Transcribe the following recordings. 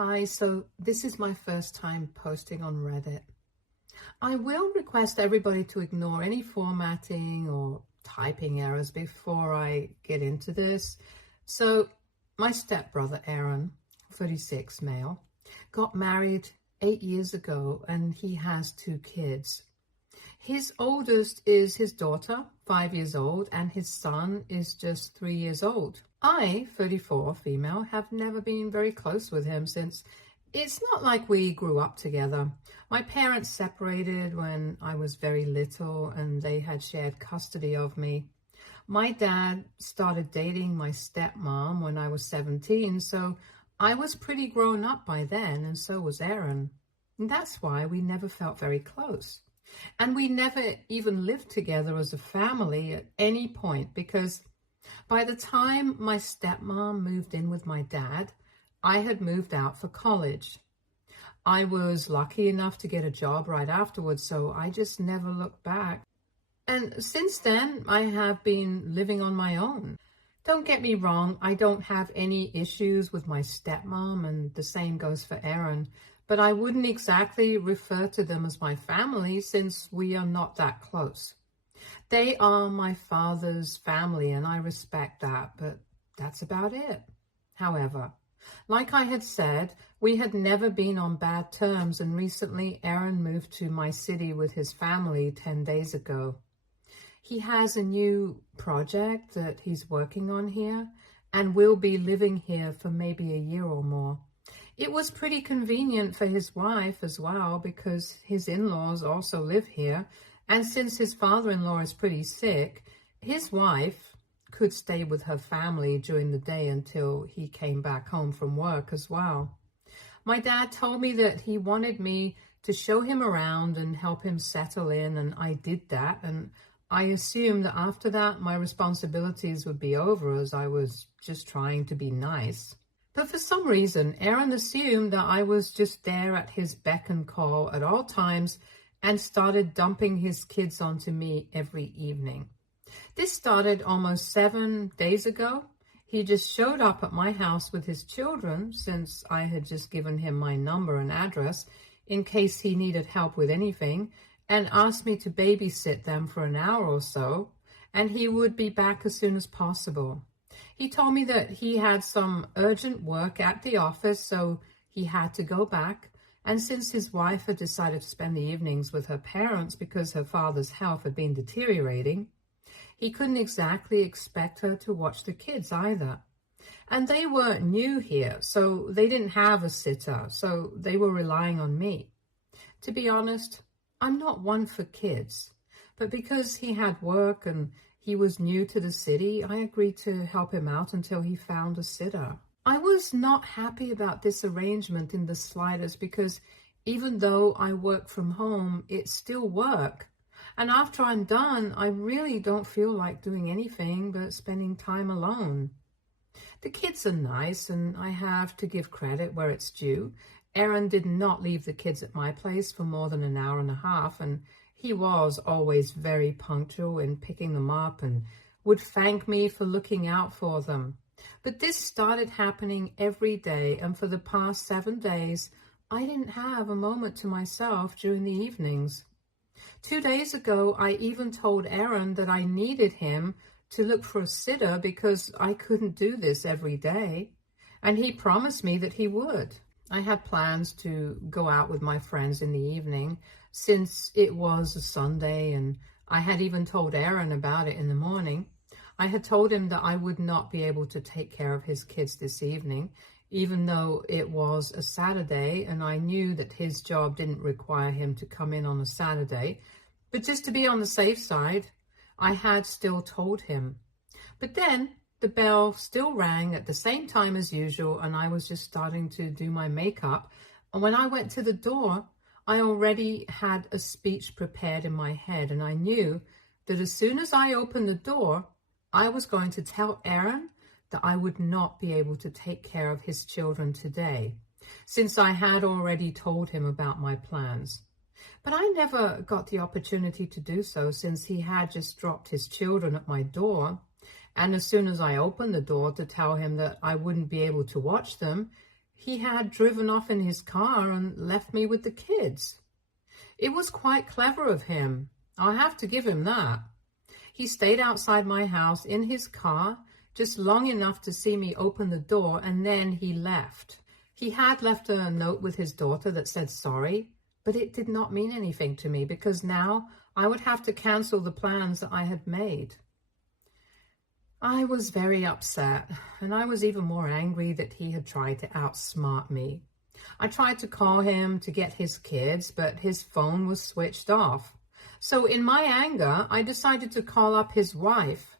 Hi, so this is my first time posting on Reddit. I will request everybody to ignore any formatting or typing errors before I get into this. So, my stepbrother Aaron, 36, male, got married 8 years ago and he has 2 kids. His oldest is his daughter, 5 years old, and his son is just 3 years old. I, 34, female, have never been very close with him since it's not like we grew up together. My parents separated when I was very little and they had shared custody of me. My dad started dating my stepmom when I was 17, so I was pretty grown up by then, and so was Aaron. And that's why we never felt very close. And we never even lived together as a family at any point because by the time my stepmom moved in with my dad, I had moved out for college. I was lucky enough to get a job right afterwards, so I just never looked back. And since then, I have been living on my own. Don't get me wrong, I don't have any issues with my stepmom, and the same goes for Aaron. But I wouldn't exactly refer to them as my family since we are not that close. They are my father's family and I respect that, but that's about it. However, like I had said, we had never been on bad terms, and recently Aaron moved to my city with his family 10 days ago. He has a new project that he's working on here and will be living here for maybe a year or more. It was pretty convenient for his wife as well because his in-laws also live here, and since his father-in-law is pretty sick, his wife could stay with her family during the day until he came back home from work as well. My dad told me that he wanted me to show him around and help him settle in, and I did that, and I assumed that after that my responsibilities would be over as I was just trying to be nice. But for some reason, Aaron assumed that I was just there at his beck and call at all times and started dumping his kids onto me every evening. This started almost 7 days ago. He just showed up at my house with his children since I had just given him my number and address in case he needed help with anything, and asked me to babysit them for an hour or so, and he would be back as soon as possible. He told me that he had some urgent work at the office, so he had to go back. And since his wife had decided to spend the evenings with her parents because her father's health had been deteriorating, he couldn't exactly expect her to watch the kids either. And they were new here, so they didn't have a sitter, so they were relying on me. To be honest, I'm not one for kids, but because he had work and he was new to the city, I agreed to help him out until he found a sitter. I was not happy about this arrangement in the slightest because even though I work from home, it's still work. And after I'm done, I really don't feel like doing anything but spending time alone. The kids are nice, and I have to give credit where it's due. Aaron did not leave the kids at my place for more than an hour and a half, and he was always very punctual in picking them up and would thank me for looking out for them. But this started happening every day, and for the past 7 days, I didn't have a moment to myself during the evenings. 2 days ago, I even told Aaron that I needed him to look for a sitter because I couldn't do this every day, and he promised me that he would. I had plans to go out with my friends in the evening since it was a Sunday, and I had even told Aaron about it in the morning. I had told him that I would not be able to take care of his kids this evening, even though it was a Saturday and I knew that his job didn't require him to come in on a Saturday. But just to be on the safe side, I had still told him. But then the bell still rang at the same time as usual, and I was just starting to do my makeup. And when I went to the door, I already had a speech prepared in my head, and I knew that as soon as I opened the door, I was going to tell Aaron that I would not be able to take care of his children today, since I had already told him about my plans. But I never got the opportunity to do so since he had just dropped his children at my door. And as soon as I opened the door to tell him that I wouldn't be able to watch them, he had driven off in his car and left me with the kids. It was quite clever of him. I have to give him that. He stayed outside my house in his car just long enough to see me open the door, and then he left. He had left a note with his daughter that said sorry, but it did not mean anything to me because now I would have to cancel the plans that I had made. I was very upset, and I was even more angry that he had tried to outsmart me. I tried to call him to get his kids, but his phone was switched off. So in my anger, I decided to call up his wife.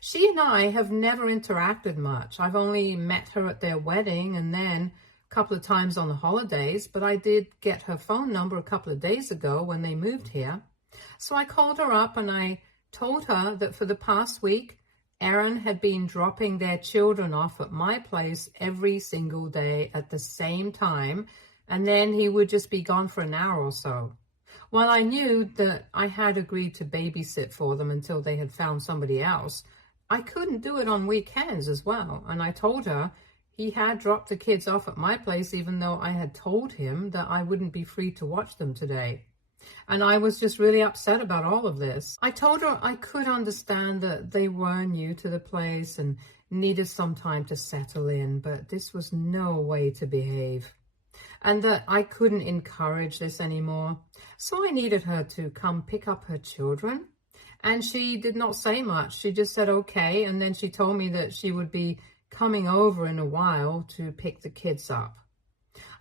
She and I have never interacted much. I've only met her at their wedding and then a couple of times on the holidays, but I did get her phone number a couple of days ago when they moved here. So I called her up and I told her that for the past week, Aaron had been dropping their children off at my place every single day at the same time, and then he would just be gone for an hour or so. While I knew that I had agreed to babysit for them until they had found somebody else, I couldn't do it on weekends as well, and I told her he had dropped the kids off at my place even though I had told him that I wouldn't be free to watch them today. And I was just really upset about all of this. I told her I could understand that they were new to the place and needed some time to settle in, but this was no way to behave. And that I couldn't encourage this anymore. So I needed her to come pick up her children. And she did not say much. She just said okay, and then she told me that she would be coming over in a while to pick the kids up.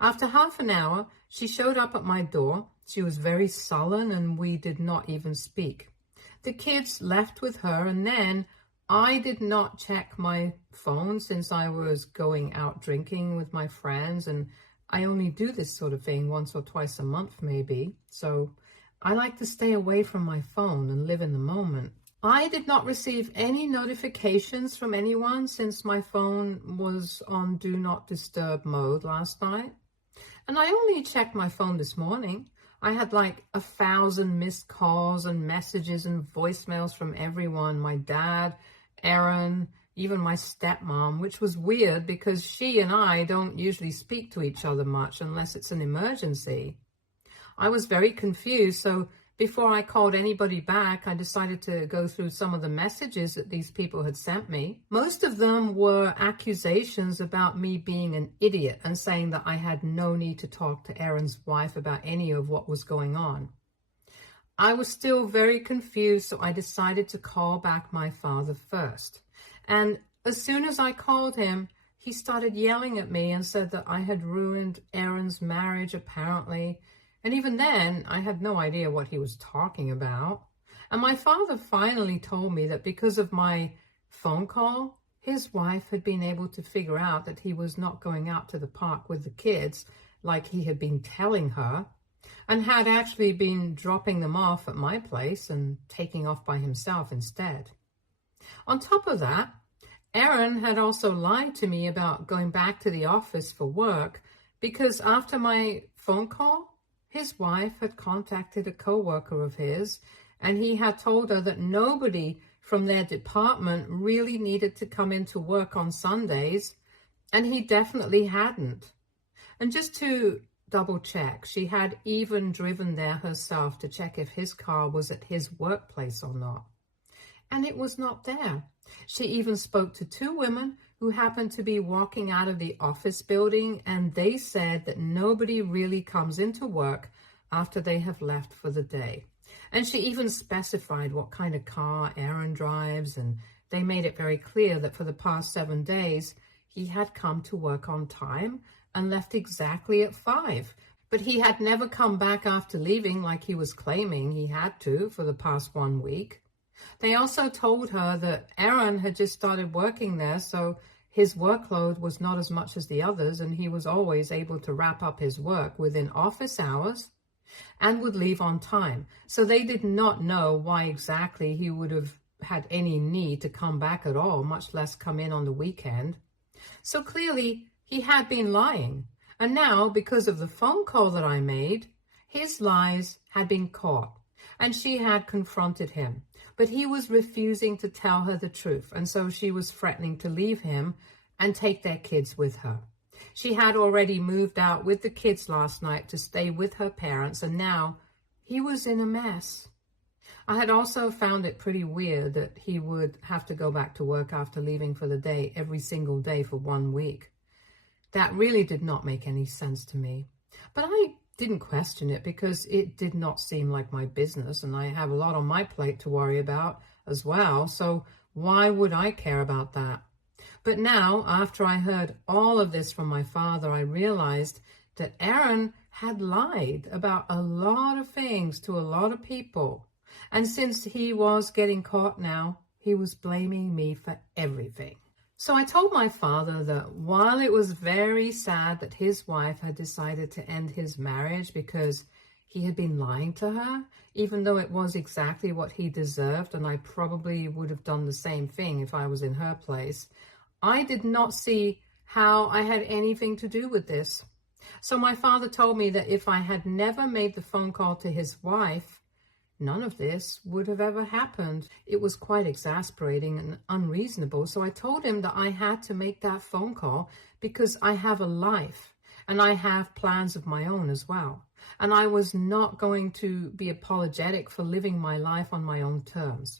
After half an hour, she showed up at my door. She was very sullen and we did not even speak. The kids left with her, and then I did not check my phone since I was going out drinking with my friends, and I only do this sort of thing once or twice a month maybe. So I like to stay away from my phone and live in the moment. I did not receive any notifications from anyone since my phone was on Do Not Disturb mode last night. And I only checked my phone this morning. I had like 1,000 missed calls and messages and voicemails from everyone. My dad, Aaron, even my stepmom, which was weird because she and I don't usually speak to each other much unless it's an emergency. I was very confused, so before I called anybody back, I decided to go through some of the messages that these people had sent me. Most of them were accusations about me being an idiot and saying that I had no need to talk to Aaron's wife about any of what was going on. I was still very confused, so I decided to call back my father first. And as soon as I called him, he started yelling at me and said that I had ruined Aaron's marriage, apparently. And even then, I had no idea what he was talking about. And my father finally told me that because of my phone call, his wife had been able to figure out that he was not going out to the park with the kids like he had been telling her, and had actually been dropping them off at my place and taking off by himself instead. On top of that, Aaron had also lied to me about going back to the office for work because after my phone call, his wife had contacted a co-worker of his, and he had told her that nobody from their department really needed to come into work on Sundays, and he definitely hadn't. And just to double check, she had even driven there herself to check if his car was at his workplace or not. And it was not there. She even spoke to 2 women who happened to be walking out of the office building, and they said that nobody really comes into work after they have left for the day. And she even specified what kind of car Aaron drives, and they made it very clear that for the past 7 days, he had come to work on time and left exactly at 5. But he had never come back after leaving like he was claiming he had to for the past 1 week. They also told her that Aaron had just started working there, so his workload was not as much as the others, and he was always able to wrap up his work within office hours and would leave on time. So they did not know why exactly he would have had any need to come back at all, much less come in on the weekend. So clearly he had been lying. And now, because of the phone call that I made, his lies had been caught, and she had confronted him. But he was refusing to tell her the truth, and so she was threatening to leave him and take their kids with her. She had already moved out with the kids last night to stay with her parents, and now he was in a mess. I had also found it pretty weird that he would have to go back to work after leaving for the day every single day for 1 week. That really did not make any sense to me. But I didn't question it because it did not seem like my business, and I have a lot on my plate to worry about as well, so why would I care about that? But now, after I heard all of this from my father, I realized that Aaron had lied about a lot of things to a lot of people. And since he was getting caught now, he was blaming me for everything. So I told my father that while it was very sad that his wife had decided to end his marriage because he had been lying to her, even though it was exactly what he deserved, and I probably would have done the same thing if I was in her place, I did not see how I had anything to do with this. So my father told me that if I had never made the phone call to his wife, none of this would have ever happened. It was quite exasperating and unreasonable. So I told him that I had to make that phone call because I have a life and I have plans of my own as well. And I was not going to be apologetic for living my life on my own terms.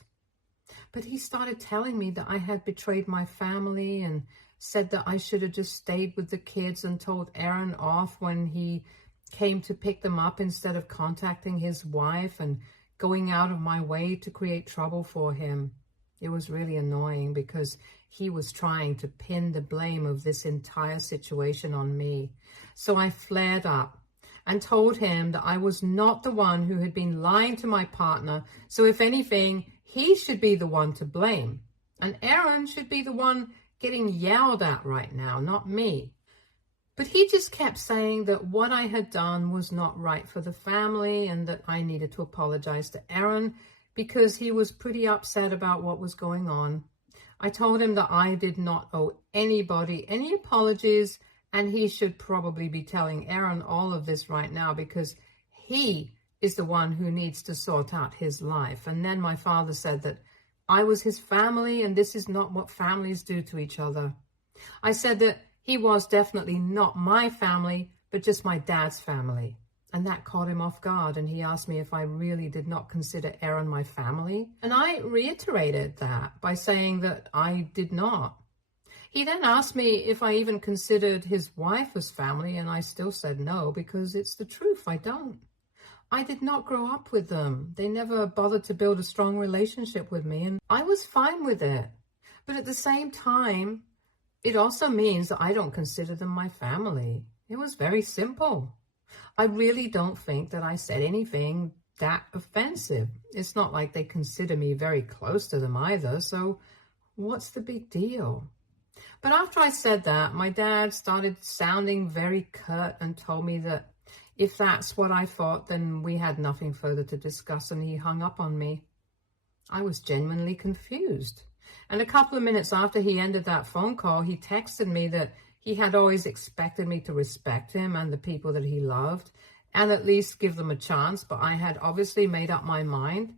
But he started telling me that I had betrayed my family and said that I should have just stayed with the kids and told Aaron off when he came to pick them up instead of contacting his wife and going out of my way to create trouble for him. It was really annoying because he was trying to pin the blame of this entire situation on me. So I flared up and told him that I was not the one who had been lying to my partner. So if anything, he should be the one to blame. And Aaron should be the one getting yelled at right now, not me. But he just kept saying that what I had done was not right for the family and that I needed to apologize to Aaron because he was pretty upset about what was going on. I told him that I did not owe anybody any apologies and he should probably be telling Aaron all of this right now because he is the one who needs to sort out his life. And then my father said that I was his family and this is not what families do to each other. I said that he was definitely not my family, but just my dad's family. And that caught him off guard. And he asked me if I really did not consider Aaron my family. And I reiterated that by saying that I did not. He then asked me if I even considered his wife as family. And I still said no, because it's the truth. I don't. I did not grow up with them. They never bothered to build a strong relationship with me. And I was fine with it. But at the same time, it also means that I don't consider them my family. It was very simple. I really don't think that I said anything that offensive. It's not like they consider me very close to them either, so what's the big deal? But after I said that, my dad started sounding very curt and told me that if that's what I thought, then we had nothing further to discuss, and he hung up on me. I was genuinely confused. And a couple of minutes after he ended that phone call, he texted me that he had always expected me to respect him and the people that he loved and at least give them a chance. But I had obviously made up my mind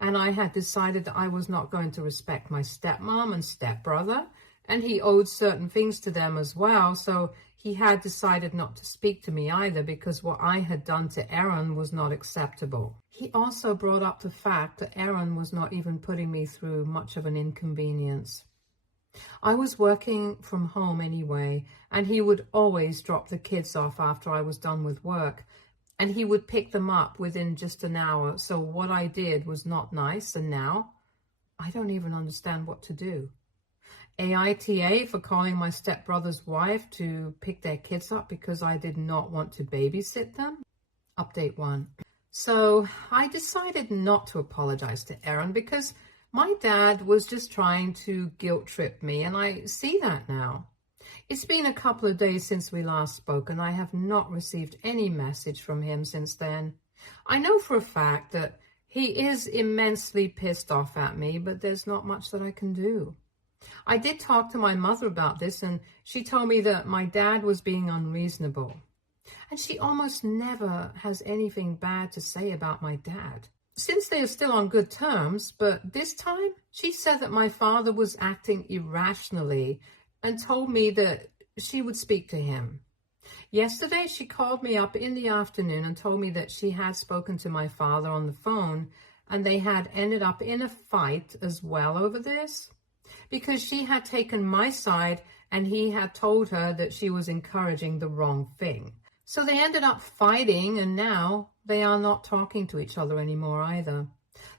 and I had decided that I was not going to respect my stepmom and stepbrother. And he owed certain things to them as well. So he had decided not to speak to me either because what I had done to Aaron was not acceptable. He also brought up the fact that Aaron was not even putting me through much of an inconvenience. I was working from home anyway, and he would always drop the kids off after I was done with work, and he would pick them up within just an hour. So what I did was not nice, and now I don't even understand what to do. AITA for calling my stepbrother's wife to pick their kids up because I did not want to babysit them. Update 1. So I decided not to apologize to Aaron because my dad was just trying to guilt trip me, and I see that now. It's been a couple of days since we last spoke, and I have not received any message from him since then. I know for a fact that he is immensely pissed off at me, but there's not much that I can do. I did talk to my mother about this, and she told me that my dad was being unreasonable. And she almost never has anything bad to say about my dad. Since they are still on good terms, but this time she said that my father was acting irrationally and told me that she would speak to him. Yesterday, she called me up in the afternoon and told me that she had spoken to my father on the phone and they had ended up in a fight as well over this because she had taken my side and he had told her that she was encouraging the wrong thing. So they ended up fighting and now they are not talking to each other anymore either.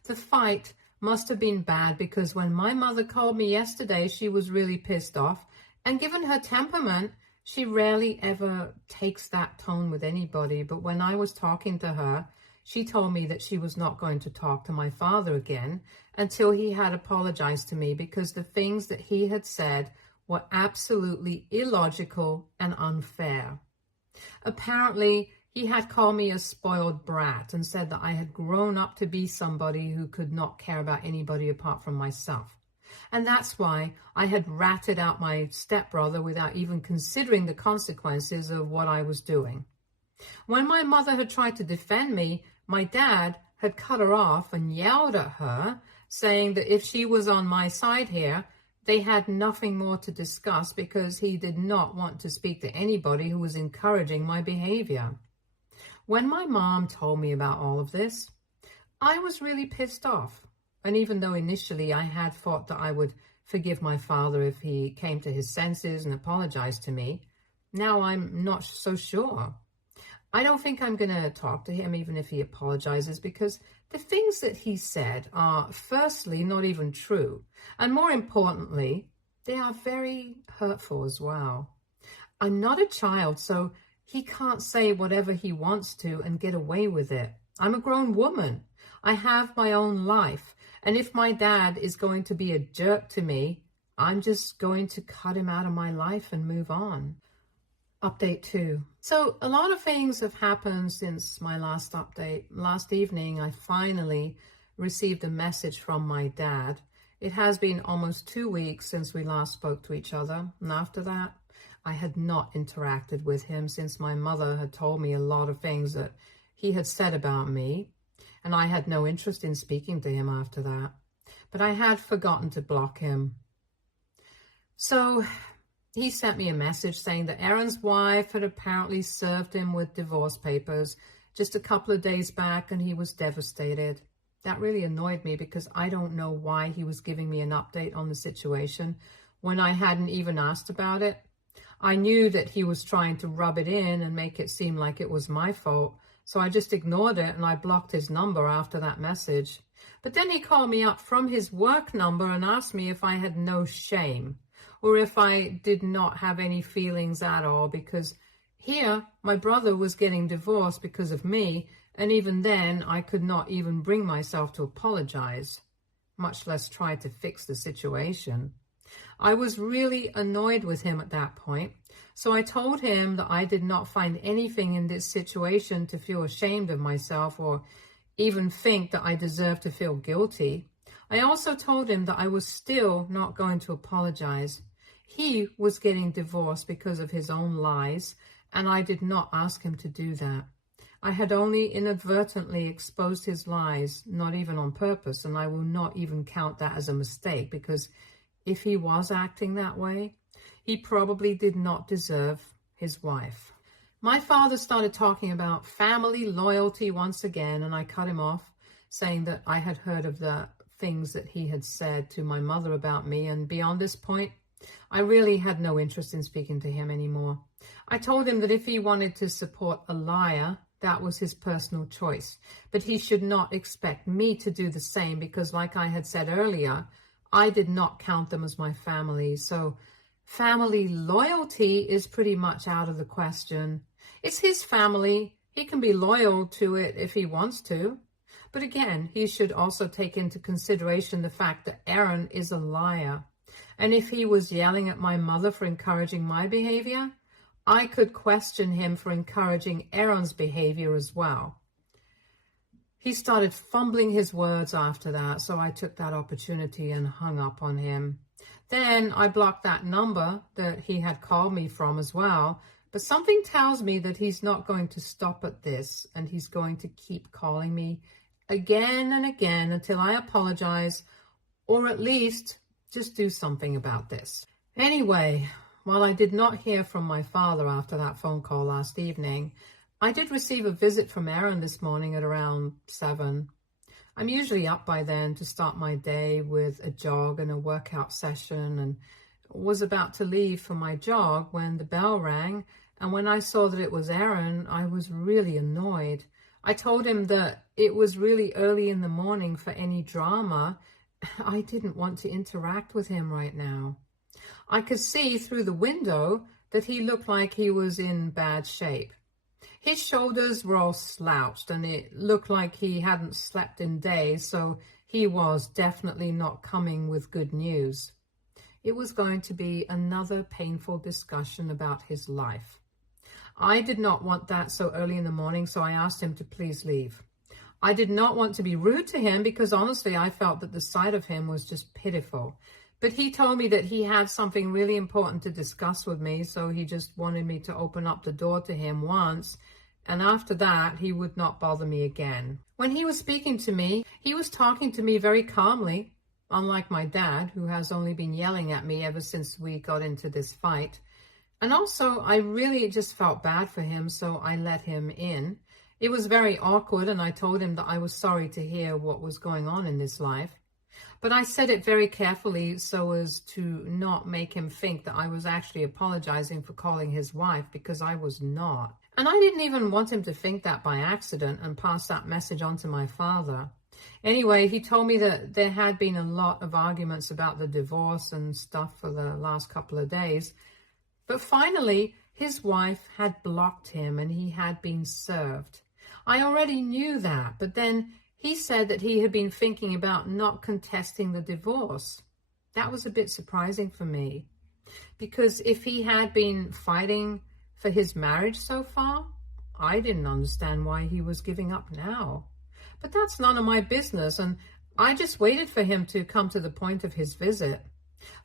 The fight must have been bad because when my mother called me yesterday, she was really pissed off, and given her temperament, she rarely ever takes that tone with anybody. But when I was talking to her, she told me that she was not going to talk to my father again until he had apologized to me because the things that he had said were absolutely illogical and unfair. Apparently, he had called me a spoiled brat and said that I had grown up to be somebody who could not care about anybody apart from myself. And that's why I had ratted out my stepbrother without even considering the consequences of what I was doing. When my mother had tried to defend me, my dad had cut her off and yelled at her, saying that if she was on my side here, they had nothing more to discuss because he did not want to speak to anybody who was encouraging my behavior. When my mom told me about all of this, I was really pissed off. And even though initially I had thought that I would forgive my father if he came to his senses and apologized to me, now I'm not so sure. I don't think I'm going to talk to him even if he apologizes because the things that he said are firstly not even true. And more importantly, they are very hurtful as well. I'm not a child, so he can't say whatever he wants to and get away with it. I'm a grown woman. I have my own life. And if my dad is going to be a jerk to me, I'm just going to cut him out of my life and move on. Update 2. So a lot of things have happened since my last update. Last evening, I finally received a message from my dad. It has been almost 2 weeks since we last spoke to each other. And after that, I had not interacted with him since my mother had told me a lot of things that he had said about me. And I had no interest in speaking to him after that. But I had forgotten to block him. So he sent me a message saying that Aaron's wife had apparently served him with divorce papers just a couple of days back and he was devastated. That really annoyed me because I don't know why he was giving me an update on the situation when I hadn't even asked about it. I knew that he was trying to rub it in and make it seem like it was my fault. So I just ignored it and I blocked his number after that message. But then he called me up from his work number and asked me if I had no shame or if I did not have any feelings at all because here my brother was getting divorced because of me, and even then I could not even bring myself to apologize, much less try to fix the situation. I was really annoyed with him at that point. So I told him that I did not find anything in this situation to feel ashamed of myself or even think that I deserved to feel guilty. I also told him that I was still not going to apologize. He was getting divorced because of his own lies, and I did not ask him to do that. I had only inadvertently exposed his lies, not even on purpose, and I will not even count that as a mistake because if he was acting that way, he probably did not deserve his wife. My father started talking about family loyalty once again, and I cut him off, saying that I had heard of the things that he had said to my mother about me, and beyond this point, I really had no interest in speaking to him anymore. I told him that if he wanted to support a liar, that was his personal choice, but he should not expect me to do the same because, like I had said earlier, I did not count them as my family. So family loyalty is pretty much out of the question. It's his family. He can be loyal to it if he wants to. But again, he should also take into consideration the fact that Aaron is a liar. And if he was yelling at my mother for encouraging my behavior, I could question him for encouraging Aaron's behavior as well. He started fumbling his words after that, so I took that opportunity and hung up on him. Then I blocked that number that he had called me from as well, but something tells me that he's not going to stop at this, and he's going to keep calling me again and again until I apologize, or at least just do something about this. Anyway, While I did not hear from my father after that phone call last evening, I did receive a visit from Aaron this morning at around 7. I'm usually up by then to start my day with a jog and a workout session, and was about to leave for my jog when the bell rang, and when I saw that it was Aaron, I was really annoyed. I told him that it was really early in the morning for any drama. I didn't want to interact with him right now. I could see through the window that he looked like he was in bad shape. His shoulders were all slouched, and it looked like he hadn't slept in days, so he was definitely not coming with good news. It was going to be another painful discussion about his life. I did not want that so early in the morning, so I asked him to please leave. I did not want to be rude to him because honestly I felt that the sight of him was just pitiful. But he told me that he had something really important to discuss with me, so he just wanted me to open up the door to him once, and after that he would not bother me again. When he was speaking to me, he was talking to me very calmly, unlike my dad, who has only been yelling at me ever since we got into this fight. And also, I really just felt bad for him, so I let him in. It was very awkward, and I told him that I was sorry to hear what was going on in his life. But I said it very carefully so as to not make him think that I was actually apologizing for calling his wife, because I was not. And I didn't even want him to think that by accident and pass that message on to my father. Anyway, he told me that there had been a lot of arguments about the divorce and stuff for the last couple of days. But finally, his wife had blocked him and he had been served. I already knew that, but then he said that he had been thinking about not contesting the divorce. That was a bit surprising for me, because if he had been fighting for his marriage so far, I didn't understand why he was giving up now. But that's none of my business, and I just waited for him to come to the point of his visit.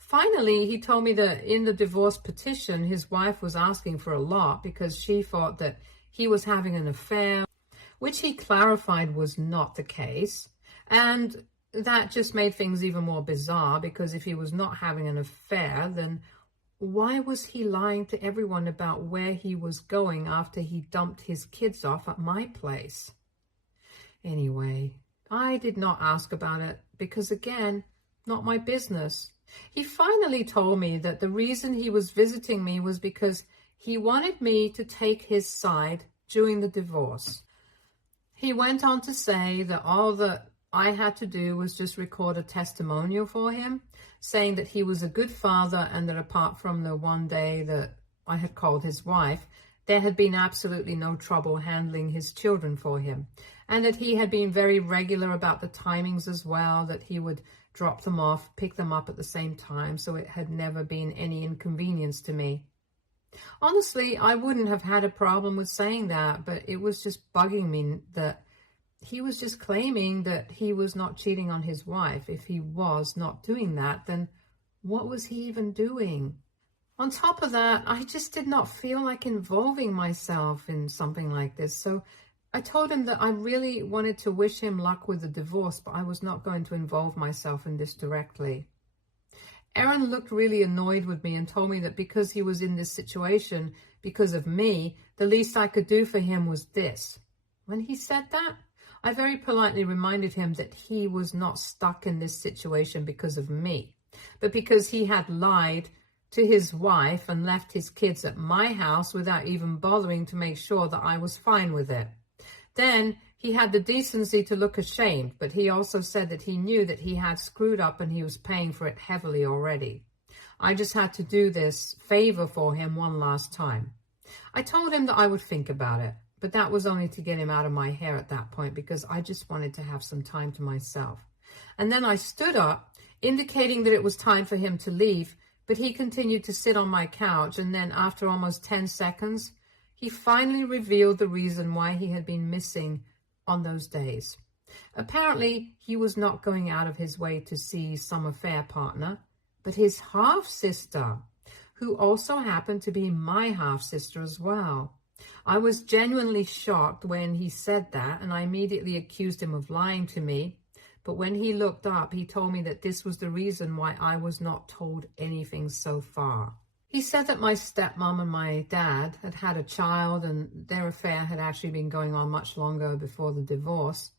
Finally, he told me that in the divorce petition, his wife was asking for a lot because she thought that he was having an affair, which he clarified was not the case. And that just made things even more bizarre, because if he was not having an affair, then why was he lying to everyone about where he was going after he dumped his kids off at my place? Anyway, I did not ask about it because, again, not my business. He finally told me that the reason he was visiting me was because he wanted me to take his side during the divorce. He went on to say that all that I had to do was just record a testimonial for him, saying that he was a good father and that apart from the one day that I had called his wife, there had been absolutely no trouble handling his children for him, and that he had been very regular about the timings as well, that he would drop them off, pick them up at the same time, so it had never been any inconvenience to me. Honestly, I wouldn't have had a problem with saying that, but it was just bugging me that he was just claiming that he was not cheating on his wife. If he was not doing that, then what was he even doing? On top of that, I just did not feel like involving myself in something like this, so I told him that I really wanted to wish him luck with the divorce, but I was not going to involve myself in this directly. Aaron looked really annoyed with me and told me that because he was in this situation because of me, the least I could do for him was this. When he said that, I very politely reminded him that he was not stuck in this situation because of me, but because he had lied to his wife and left his kids at my house without even bothering to make sure that I was fine with it. Then he had the decency to look ashamed, but he also said that he knew that he had screwed up and he was paying for it heavily already. I just had to do this favor for him one last time. I told him that I would think about it, but that was only to get him out of my hair at that point, because I just wanted to have some time to myself. And then I stood up, indicating that it was time for him to leave, but he continued to sit on my couch, and then after almost 10 seconds, he finally revealed the reason why he had been missing on those days. Apparently, he was not going out of his way to see some affair partner, but his half-sister, who also happened to be my half-sister as well. I was genuinely shocked when he said that, and I immediately accused him of lying to me. But when he looked up, he told me that this was the reason why I was not told anything so far. He said that my stepmom and my dad had had a child and their affair had actually been going on much longer before the divorce.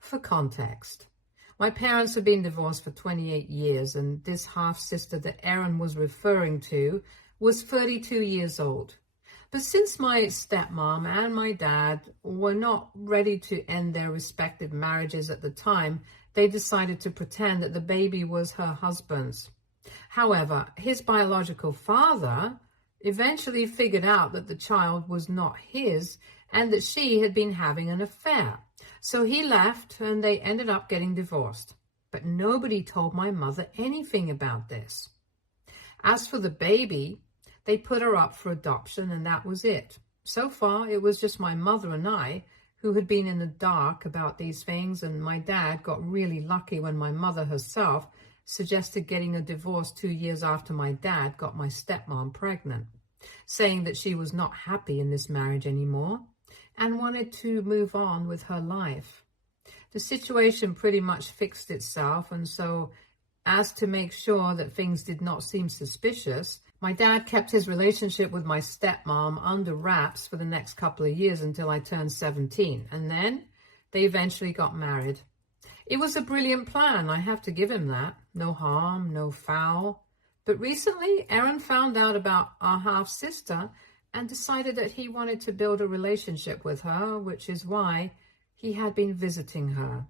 For context, my parents had been divorced for 28 years, and this half-sister that Aaron was referring to was 32 years old. But since my stepmom and my dad were not ready to end their respective marriages at the time, they decided to pretend that the baby was her husband's. However, his biological father eventually figured out that the child was not his and that she had been having an affair. So he left and they ended up getting divorced. But nobody told my mother anything about this. As for the baby, they put her up for adoption and that was it. So far, it was just my mother and I who had been in the dark about these things, and my dad got really lucky when my mother herself suggested getting a divorce 2 years after my dad got my stepmom pregnant, saying that she was not happy in this marriage anymore and wanted to move on with her life. The situation pretty much fixed itself, and so as to make sure that things did not seem suspicious, my dad kept his relationship with my stepmom under wraps for the next couple of years until I turned 17, and then they eventually got married. It was a brilliant plan, I have to give him that. No harm, no foul. But recently, Aaron found out about our half-sister and decided that he wanted to build a relationship with her, which is why he had been visiting her.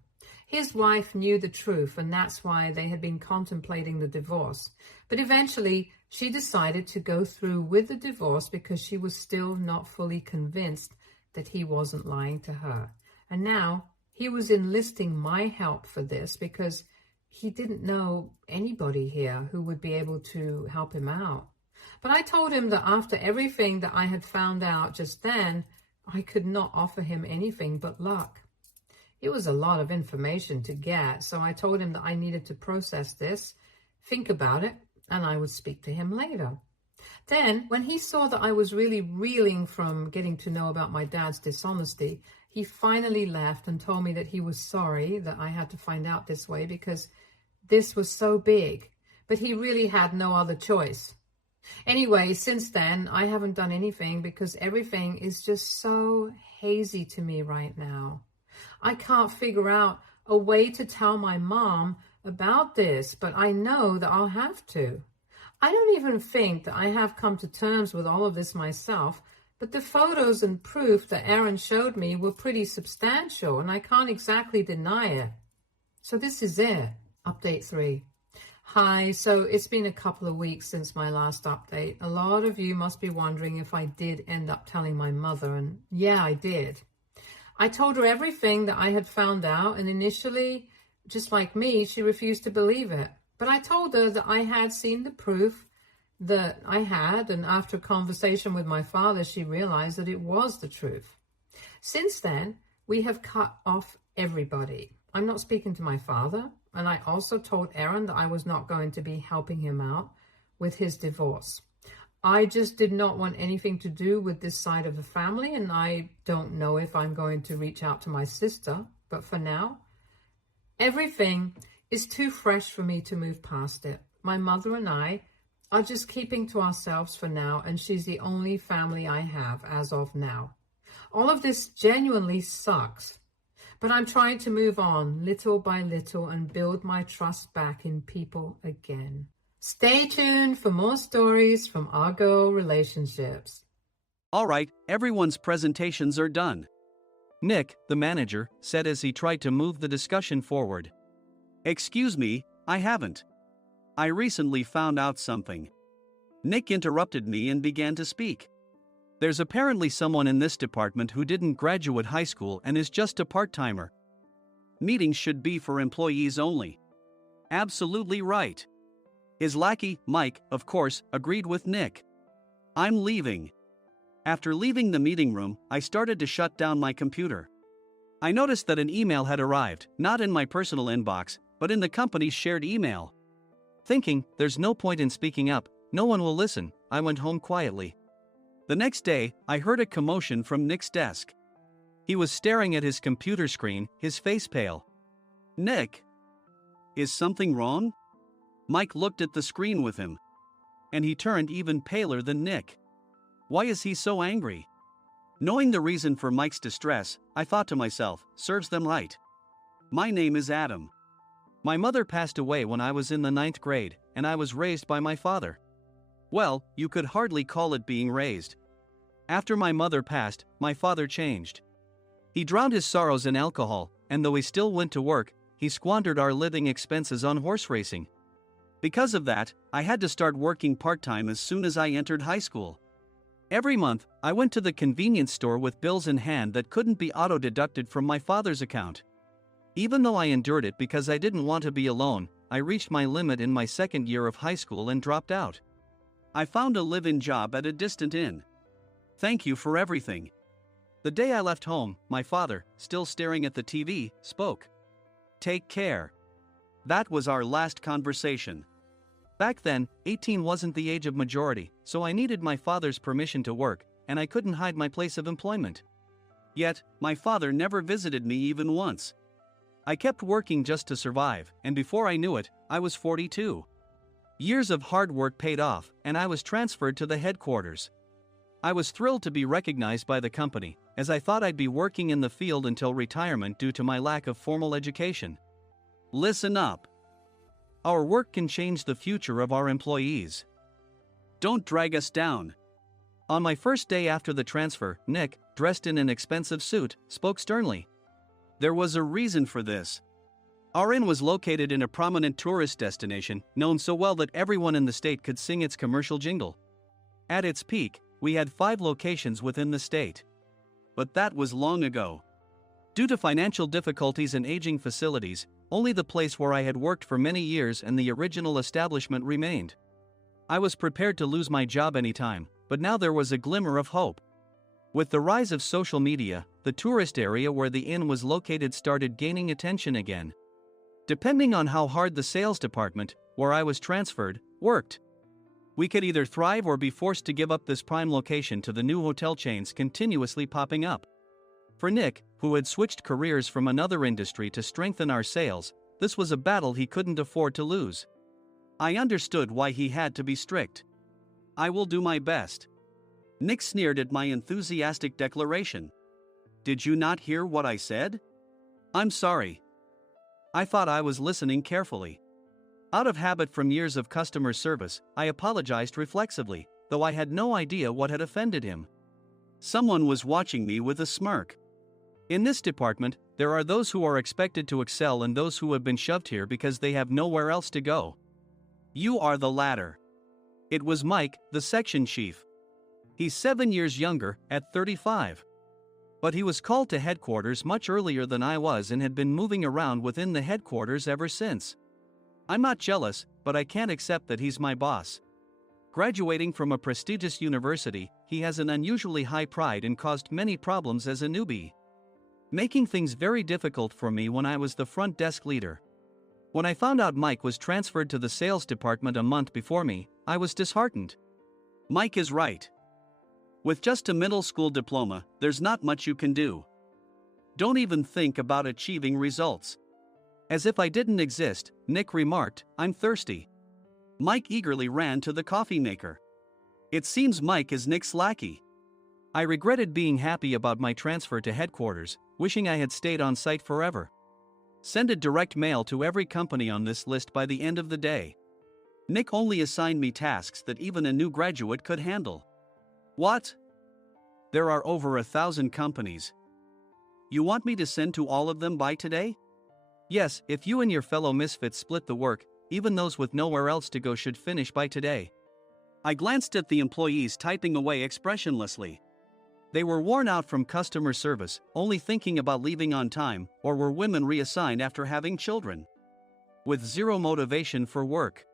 His wife knew the truth, and that's why they had been contemplating the divorce. But eventually, she decided to go through with the divorce because she was still not fully convinced that he wasn't lying to her. And now he was enlisting my help for this because he didn't know anybody here who would be able to help him out. But I told him that after everything that I had found out just then, I could not offer him anything but luck. It was a lot of information to get, so I told him that I needed to process this, think about it, and I would speak to him later. Then, when he saw that I was really reeling from getting to know about my dad's dishonesty, he finally left and told me that he was sorry that I had to find out this way because this was so big, but he really had no other choice. Anyway, since then, I haven't done anything because everything is just so hazy to me right now. I can't figure out a way to tell my mom about this, but I know that I'll have to. I don't even think that I have come to terms with all of this myself, but the photos and proof that Aaron showed me were pretty substantial, and I can't exactly deny it. So this is it. Update 3. Hi, so it's been a couple of weeks since my last update. A lot of you must be wondering if I did end up telling my mother, and yeah, I did. I told her everything that I had found out, and initially, just like me, she refused to believe it. But I told her that I had seen the proof that I had, and after a conversation with my father, she realized that it was the truth. Since then, we have cut off everybody. I'm not speaking to my father, and I also told Aaron that I was not going to be helping him out with his divorce. I just did not want anything to do with this side of the family, and I don't know if I'm going to reach out to my sister, but for now, everything is too fresh for me to move past it. My mother and I are just keeping to ourselves for now, and she's the only family I have as of now. All of this genuinely sucks, but I'm trying to move on little by little and build my trust back in people again. Stay tuned for more stories from our girl relationships. All right, everyone's presentations are done. Nick, the manager, said as he tried to move the discussion forward. Excuse me, I haven't. I recently found out something. Nick interrupted me and began to speak. There's apparently someone in this department who didn't graduate high school and is just a part-timer. Meetings should be for employees only. Absolutely right. His lackey, Mike, of course, agreed with Nick. I'm leaving. After leaving the meeting room, I started to shut down my computer. I noticed that an email had arrived, not in my personal inbox, but in the company's shared email. Thinking, there's no point in speaking up, no one will listen, I went home quietly. The next day, I heard a commotion from Nick's desk. He was staring at his computer screen, his face pale. Nick? Is something wrong? Mike looked at the screen with him. and he turned even paler than Nick. Why is he so angry? Knowing the reason for Mike's distress, I thought to myself, serves them right. My name is Adam. My mother passed away when I was in the 9th grade, and I was raised by my father. Well, you could hardly call it being raised. After my mother passed, my father changed. He drowned his sorrows in alcohol, and though he still went to work, he squandered our living expenses on horse racing. Because of that, I had to start working part-time as soon as I entered high school. Every month, I went to the convenience store with bills in hand that couldn't be auto-deducted from my father's account. Even though I endured it because I didn't want to be alone, I reached my limit in my second year of high school and dropped out. I found a live-in job at a distant inn. Thank you for everything. The day I left home, my father, still staring at the TV, spoke. Take care. That was our last conversation. Back then, 18 wasn't the age of majority, so I needed my father's permission to work, and I couldn't hide my place of employment. Yet, my father never visited me even once. I kept working just to survive, and before I knew it, I was 42. Years of hard work paid off, and I was transferred to the headquarters. I was thrilled to be recognized by the company, as I thought I'd be working in the field until retirement due to my lack of formal education. Listen up. Our work can change the future of our employees. Don't drag us down. On my first day after the transfer, Nick, dressed in an expensive suit, spoke sternly. There was a reason for this. Our inn was located in a prominent tourist destination, known so well that everyone in the state could sing its commercial jingle. At its peak, we had 5 locations within the state. But that was long ago. Due to financial difficulties and aging facilities, only the place where I had worked for many years and the original establishment remained. I was prepared to lose my job anytime, but now there was a glimmer of hope. With the rise of social media, the tourist area where the inn was located started gaining attention again. Depending on how hard the sales department, where I was transferred, worked, we could either thrive or be forced to give up this prime location to the new hotel chains continuously popping up. For Nick, who had switched careers from another industry to strengthen our sales, this was a battle he couldn't afford to lose. I understood why he had to be strict. I will do my best. Nick sneered at my enthusiastic declaration. Did you not hear what I said? I'm sorry. I thought I was listening carefully. Out of habit from years of customer service, I apologized reflexively, though I had no idea what had offended him. Someone was watching me with a smirk. In this department, there are those who are expected to excel and those who have been shoved here because they have nowhere else to go. You are the latter. It was Mike, the section chief. He's 7 years younger, at 35. But he was called to headquarters much earlier than I was and had been moving around within the headquarters ever since. I'm not jealous, but I can't accept that he's my boss. Graduating from a prestigious university, he has an unusually high pride and caused many problems as a newbie, making things very difficult for me when I was the front desk leader. When I found out Mike was transferred to the sales department a month before me, I was disheartened. Mike is right. With just a middle school diploma, there's not much you can do. Don't even think about achieving results. As if I didn't exist, Nick remarked, I'm thirsty. Mike eagerly ran to the coffee maker. It seems Mike is Nick's lackey. I regretted being happy about my transfer to headquarters, wishing I had stayed on site forever. Send a direct mail to every company on this list by the end of the day. Nick only assigned me tasks that even a new graduate could handle. What? There are over 1,000 companies. You want me to send to all of them by today? Yes, if you and your fellow misfits split the work, even those with nowhere else to go should finish by today. I glanced at the employees typing away expressionlessly. They were worn out from customer service, only thinking about leaving on time, or were women reassigned after having children, with zero motivation for work.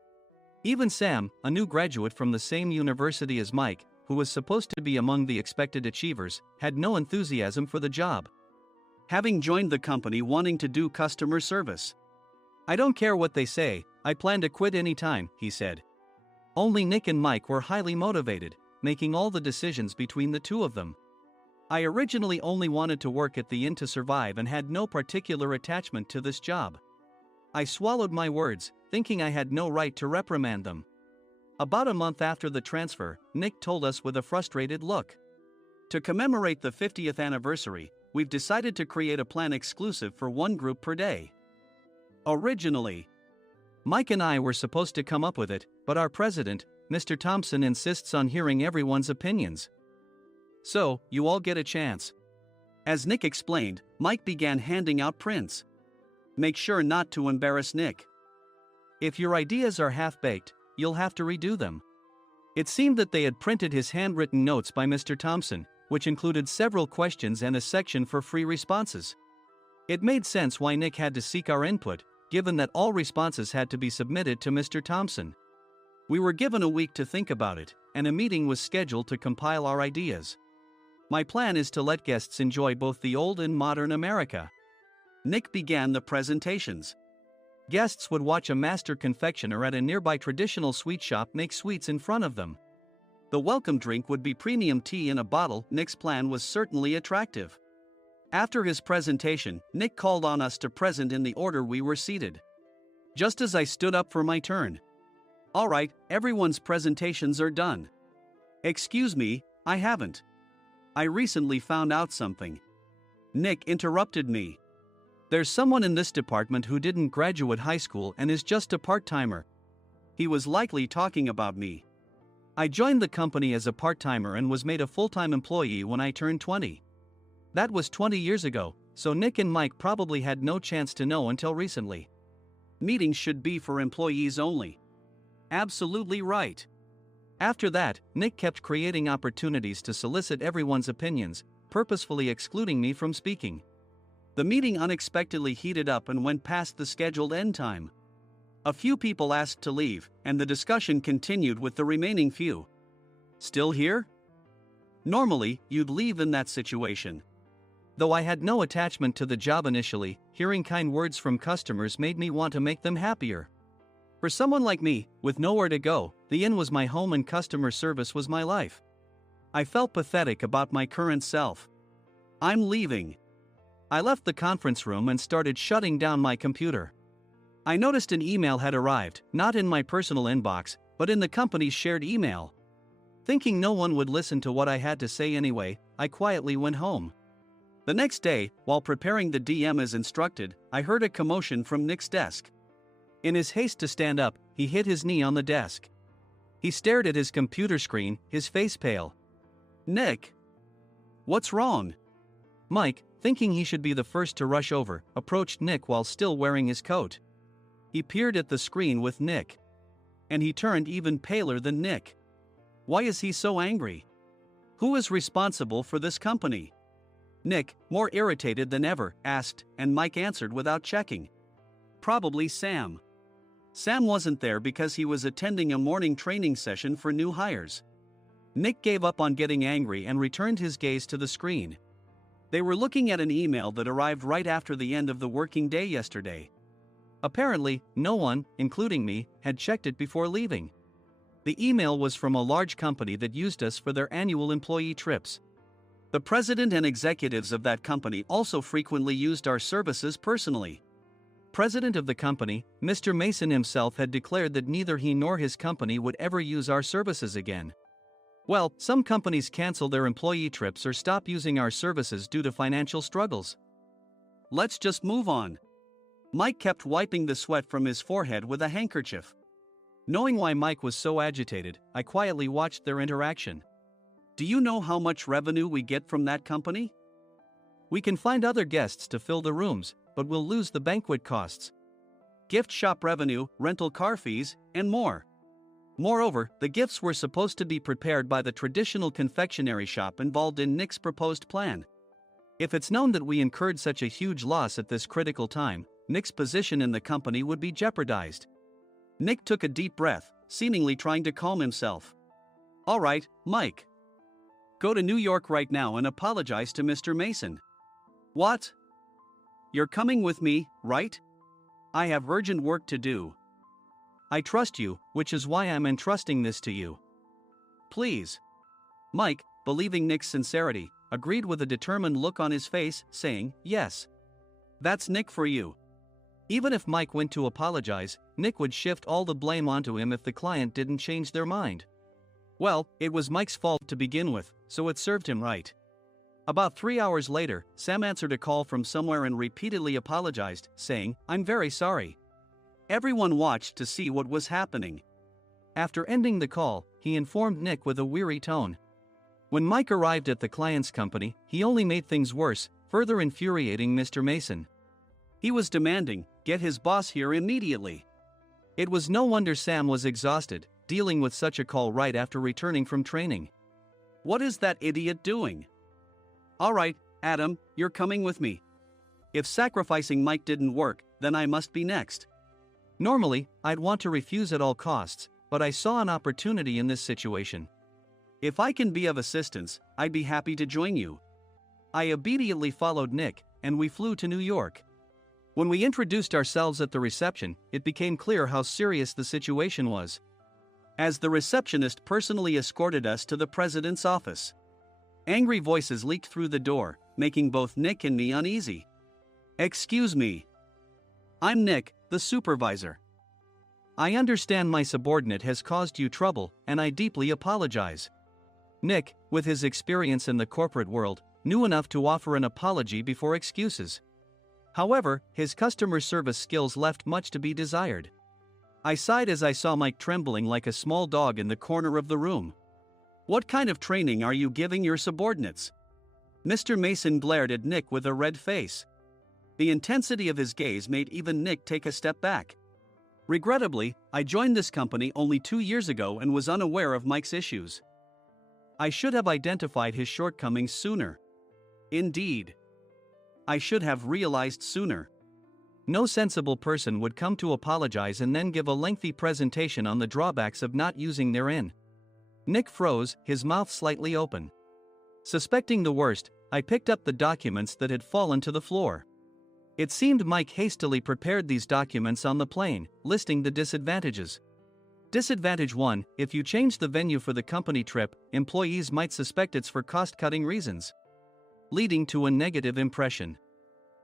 Even Sam, a new graduate from the same university as Mike, who was supposed to be among the expected achievers, had no enthusiasm for the job, having joined the company wanting to do customer service. I don't care what they say, I plan to quit anytime, he said. Only Nick and Mike were highly motivated, making all the decisions between the two of them. I originally only wanted to work at the inn to survive and had no particular attachment to this job. I swallowed my words, thinking I had no right to reprimand them. About a month after the transfer, Nick told us with a frustrated look. To commemorate the 50th anniversary, we've decided to create a plan exclusive for one group per day. Originally, Mike and I were supposed to come up with it, but our president, Mr. Thompson, insists on hearing everyone's opinions. So, you all get a chance. As Nick explained, Mike began handing out prints. Make sure not to embarrass Nick. If your ideas are half-baked, you'll have to redo them. It seemed that they had printed his handwritten notes by Mr. Thompson, which included several questions and a section for free responses. It made sense why Nick had to seek our input, given that all responses had to be submitted to Mr. Thompson. We were given a week to think about it, and a meeting was scheduled to compile our ideas. My plan is to let guests enjoy both the old and modern America. Nick began the presentations. Guests would watch a master confectioner at a nearby traditional sweet shop make sweets in front of them. The welcome drink would be premium tea in a bottle. Nick's plan was certainly attractive. After his presentation, Nick called on us to present in the order we were seated. Just as I stood up for my turn. All right, everyone's presentations are done. Excuse me, I haven't. I recently found out something. Nick interrupted me. There's someone in this department who didn't graduate high school and is just a part-timer. He was likely talking about me. I joined the company as a part-timer and was made a full-time employee when I turned 20. That was 20 years ago, so Nick and Mike probably had no chance to know until recently. Meetings should be for employees only. Absolutely right. After that, Nick kept creating opportunities to solicit everyone's opinions, purposefully excluding me from speaking. The meeting unexpectedly heated up and went past the scheduled end time. A few people asked to leave, and the discussion continued with the remaining few. Still here? Normally, you'd leave in that situation. Though I had no attachment to the job initially, hearing kind words from customers made me want to make them happier. For someone like me, with nowhere to go, the inn was my home and customer service was my life. I felt pathetic about my current self. I'm leaving. I left the conference room and started shutting down my computer. I noticed an email had arrived, not in my personal inbox, but in the company's shared email. Thinking no one would listen to what I had to say anyway, I quietly went home. The next day, while preparing the DM as instructed, I heard a commotion from Nick's desk. In his haste to stand up, he hit his knee on the desk. He stared at his computer screen, his face pale. Nick! What's wrong? Mike, thinking he should be the first to rush over, approached Nick while still wearing his coat. He peered at the screen with Nick. And he turned even paler than Nick. Why is he so angry? Who is responsible for this company? Nick, more irritated than ever, asked, and Mike answered without checking. Probably Sam. Sam wasn't there because he was attending a morning training session for new hires. Nick gave up on getting angry and returned his gaze to the screen. They were looking at an email that arrived right after the end of the working day yesterday. Apparently, no one, including me, had checked it before leaving. The email was from a large company that used us for their annual employee trips. The president and executives of that company also frequently used our services personally. President of the company, Mr. Mason himself, had declared that neither he nor his company would ever use our services again. Well, some companies cancel their employee trips or stop using our services due to financial struggles. Let's just move on. Mike kept wiping the sweat from his forehead with a handkerchief. Knowing why Mike was so agitated, I quietly watched their interaction. Do you know how much revenue we get from that company? We can find other guests to fill the rooms, but we'll lose the banquet costs, gift shop revenue, rental car fees, and more. Moreover, the gifts were supposed to be prepared by the traditional confectionery shop involved in Nick's proposed plan. If it's known that we incurred such a huge loss at this critical time, Nick's position in the company would be jeopardized. Nick took a deep breath, seemingly trying to calm himself. All right, Mike. Go to New York right now and apologize to Mr. Mason. What? You're coming with me, right? I have urgent work to do. I trust you, which is why I'm entrusting this to you. Please. Mike, believing Nick's sincerity, agreed with a determined look on his face, saying, Yes. That's Nick for you. Even if Mike went to apologize, Nick would shift all the blame onto him if the client didn't change their mind. Well, it was Mike's fault to begin with, so it served him right. About 3 hours later, Sam answered a call from somewhere and repeatedly apologized, saying, "I'm very sorry." Everyone watched to see what was happening. After ending the call, he informed Nick with a weary tone. When Mike arrived at the client's company, he only made things worse, further infuriating Mr. Mason. He was demanding, "Get his boss here immediately." It was no wonder Sam was exhausted, dealing with such a call right after returning from training. "What is that idiot doing?" "All right, Adam, you're coming with me. If sacrificing Mike didn't work, then I must be next." Normally, I'd want to refuse at all costs, but I saw an opportunity in this situation. "If I can be of assistance, I'd be happy to join you." I immediately followed Nick, and we flew to New York. When we introduced ourselves at the reception, it became clear how serious the situation was, as the receptionist personally escorted us to the president's office. Angry voices leaked through the door, making both Nick and me uneasy. "Excuse me. I'm Nick, the supervisor. I understand my subordinate has caused you trouble, and I deeply apologize." Nick, with his experience in the corporate world, knew enough to offer an apology before excuses. However, his customer service skills left much to be desired. I sighed as I saw Mike trembling like a small dog in the corner of the room. "What kind of training are you giving your subordinates?" Mr. Mason glared at Nick with a red face. The intensity of his gaze made even Nick take a step back. Regrettably, I joined this company only 2 years ago and was unaware of Mike's issues. I should have identified his shortcomings sooner. Indeed, I should have realized sooner. No sensible person would come to apologize and then give a lengthy presentation on the drawbacks of not using their in. Nick froze, his mouth slightly open. Suspecting the worst, I picked up the documents that had fallen to the floor. It seemed Mike hastily prepared these documents on the plane, listing the disadvantages. Disadvantage 1: if you change the venue for the company trip, employees might suspect it's for cost-cutting reasons, leading to a negative impression.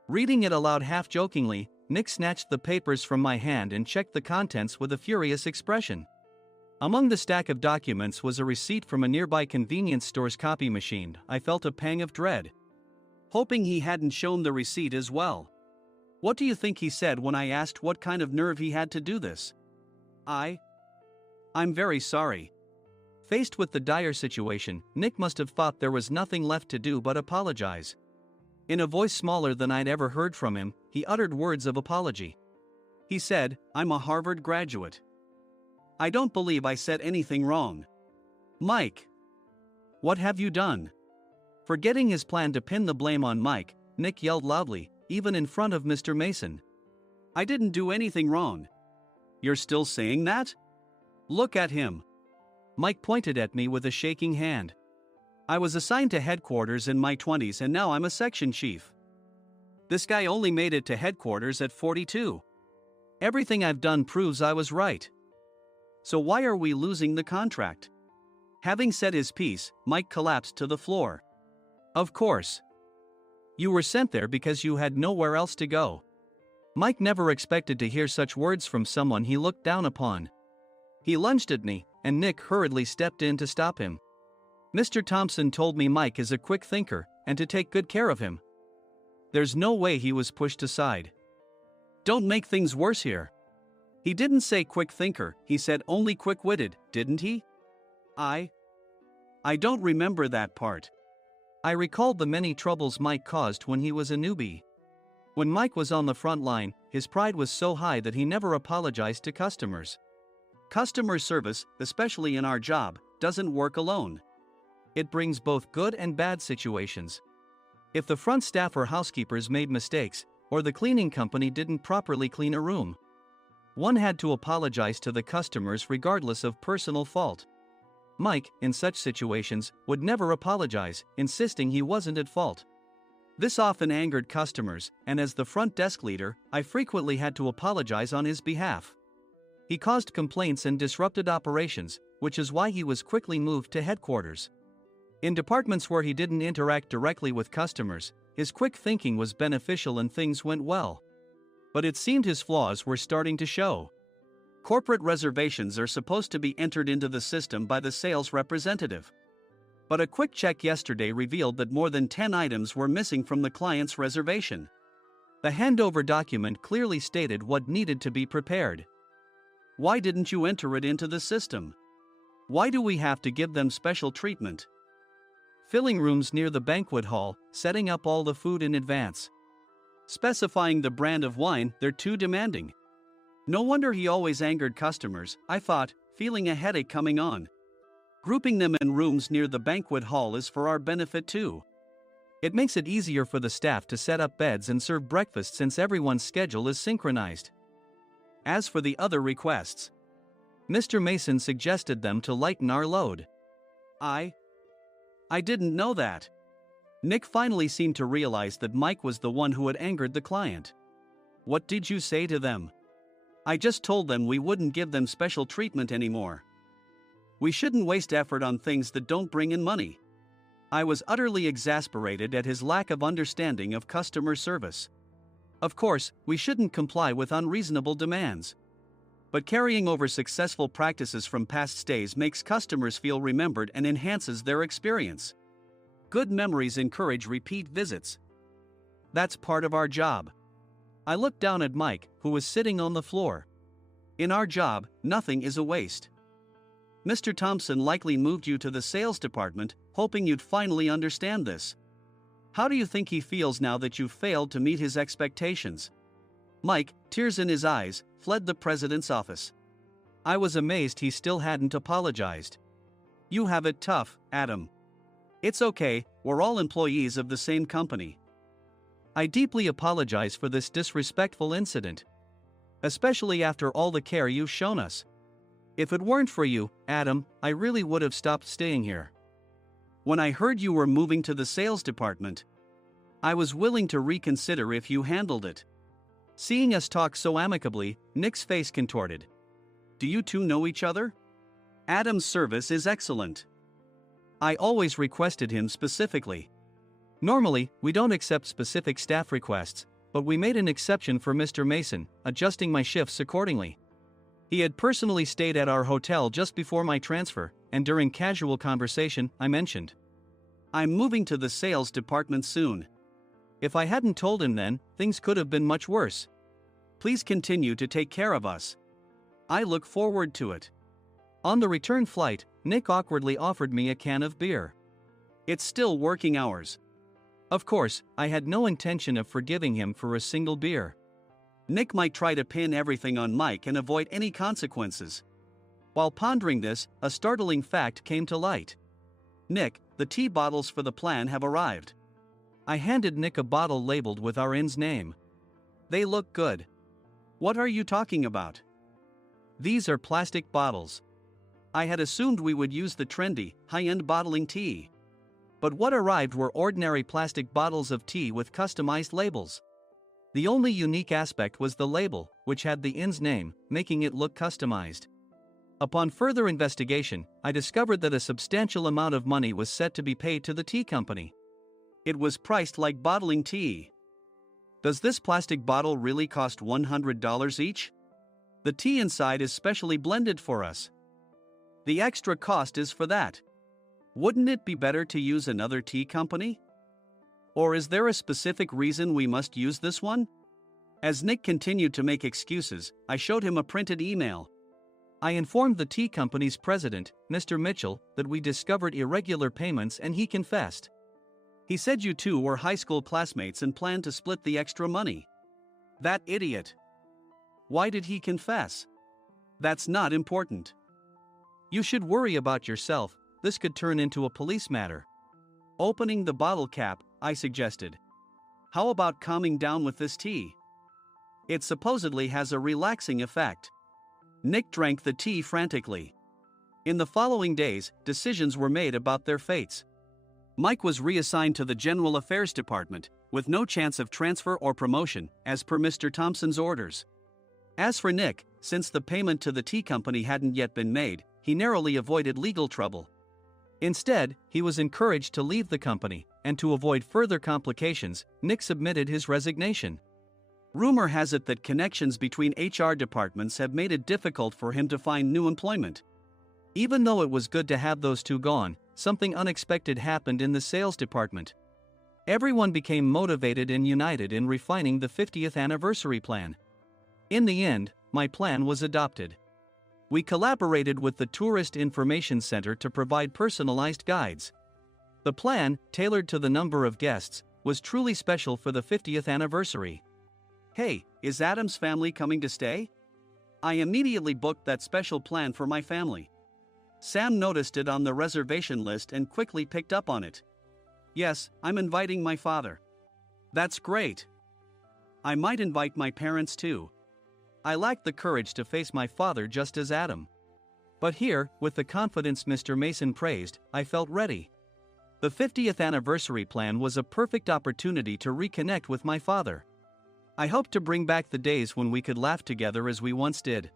Reading it aloud half-jokingly, Nick snatched the papers from my hand and checked the contents with a furious expression. Among the stack of documents was a receipt from a nearby convenience store's copy machine. I felt a pang of dread, hoping he hadn't shown the receipt as well. What do you think he said when I asked what kind of nerve he had to do this? I'm very sorry." Faced with the dire situation, Nick must have thought there was nothing left to do but apologize. In a voice smaller than I'd ever heard from him, he uttered words of apology. He said, "I'm a Harvard graduate. I don't believe I said anything wrong." "Mike, what have you done?" Forgetting his plan to pin the blame on Mike, Nick yelled loudly, even in front of Mr. Mason. "I didn't do anything wrong." "You're still saying that? Look at him." Mike pointed at me with a shaking hand. "I was assigned to headquarters in my 20s and now I'm a section chief. This guy only made it to headquarters at 42. Everything I've done proves I was right. So why are we losing the contract?" Having said his piece, Mike collapsed to the floor. "Of course. You were sent there because you had nowhere else to go." Mike never expected to hear such words from someone he looked down upon. He lunged at me, and Nick hurriedly stepped in to stop him. "Mr. Thompson told me Mike is a quick thinker, and to take good care of him." There's no way he was pushed aside. "Don't make things worse here. He didn't say quick thinker, he said only quick-witted, didn't he?" I don't remember that part." I recalled the many troubles Mike caused when he was a newbie. When Mike was on the front line, his pride was so high that he never apologized to customers. Customer service, especially in our job, doesn't work alone. It brings both good and bad situations. If the front staff or housekeepers made mistakes, or the cleaning company didn't properly clean a room, one had to apologize to the customers regardless of personal fault. Mike, in such situations, would never apologize, insisting he wasn't at fault. This often angered customers, and as the front desk leader, I frequently had to apologize on his behalf. He caused complaints and disrupted operations, which is why he was quickly moved to headquarters. In departments where he didn't interact directly with customers, his quick thinking was beneficial and things went well. But it seemed his flaws were starting to show. Corporate reservations are supposed to be entered into the system by the sales representative. But a quick check yesterday revealed that more than 10 items were missing from the client's reservation. The handover document clearly stated what needed to be prepared. Why didn't you enter it into the system? Why do we have to give them special treatment? Filling rooms near the banquet hall, setting up all the food in advance. Specifying the brand of wine, they're too demanding. No wonder he always angered customers, I thought, feeling a headache coming on. Grouping them in rooms near the banquet hall is for our benefit too. It makes it easier for the staff to set up beds and serve breakfast since everyone's schedule is synchronized. As for the other requests, Mr. Mason suggested them to lighten our load. I didn't know that. Nick finally seemed to realize that Mike was the one who had angered the client. What did you say to them? I just told them we wouldn't give them special treatment anymore. We shouldn't waste effort on things that don't bring in money. I was utterly exasperated at his lack of understanding of customer service. Of course, we shouldn't comply with unreasonable demands. But carrying over successful practices from past stays makes customers feel remembered and enhances their experience. Good memories encourage repeat visits. That's part of our job. I looked down at Mike, who was sitting on the floor. In our job, nothing is a waste. Mr. Thompson likely moved you to the sales department, hoping you'd finally understand this. How do you think he feels now that you've failed to meet his expectations? Mike, tears in his eyes, fled the president's office. I was amazed he still hadn't apologized. You have it tough, Adam. It's okay, we're all employees of the same company. I deeply apologize for this disrespectful incident. Especially after all the care you've shown us. If it weren't for you, Adam, I really would have stopped staying here. When I heard you were moving to the sales department, I was willing to reconsider if you handled it. Seeing us talk so amicably, Nick's face contorted. Do you two know each other? Adam's service is excellent. I always requested him specifically. Normally, we don't accept specific staff requests, but we made an exception for Mr. Mason, adjusting my shifts accordingly. He had personally stayed at our hotel just before my transfer, and during casual conversation, I mentioned, I'm moving to the sales department soon. If I hadn't told him then, things could have been much worse. Please continue to take care of us. I look forward to it. On the return flight, Nick awkwardly offered me a can of beer. It's still working hours. Of course, I had no intention of forgiving him for a single beer. Nick might try to pin everything on Mike and avoid any consequences. While pondering this, a startling fact came to light. Nick, the tea bottles for the plan have arrived. I handed Nick a bottle labeled with our inn's name. They look good. What are you talking about? These are plastic bottles. I had assumed we would use the trendy, high-end bottling tea. But what arrived were ordinary plastic bottles of tea with customized labels. The only unique aspect was the label, which had the inn's name, making it look customized. Upon further investigation, I discovered that a substantial amount of money was set to be paid to the tea company. It was priced like bottling tea. Does this plastic bottle really cost $100 each? The tea inside is specially blended for us. The extra cost is for that. Wouldn't it be better to use another tea company? Or is there a specific reason we must use this one? As Nick continued to make excuses, I showed him a printed email. I informed the tea company's president, Mr. Mitchell, that we discovered irregular payments and he confessed. He said you two were high school classmates and planned to split the extra money. That idiot. Why did he confess? That's not important. You should worry about yourself, this could turn into a police matter. Opening the bottle cap, I suggested. How about calming down with this tea? It supposedly has a relaxing effect. Nick drank the tea frantically. In the following days, decisions were made about their fates. Mike was reassigned to the General Affairs Department, with no chance of transfer or promotion, as per Mr. Thompson's orders. As for Nick, since the payment to the tea company hadn't yet been made, he narrowly avoided legal trouble. Instead, he was encouraged to leave the company, and to avoid further complications, Nick submitted his resignation. Rumor has it that connections between HR departments have made it difficult for him to find new employment. Even though it was good to have those two gone, something unexpected happened in the sales department. Everyone became motivated and united in refining the 50th anniversary plan. In the end, my plan was adopted. We collaborated with the Tourist Information Center to provide personalized guides. The plan, tailored to the number of guests, was truly special for the 50th anniversary. Hey, is Adam's family coming to stay? I immediately booked that special plan for my family. Sam noticed it on the reservation list and quickly picked up on it. Yes, I'm inviting my father. That's great. I might invite my parents too. I lacked the courage to face my father just as Adam. But here, with the confidence Mr. Mason praised, I felt ready. The 50th anniversary plan was a perfect opportunity to reconnect with my father. I hope to bring back the days when we could laugh together as we once did.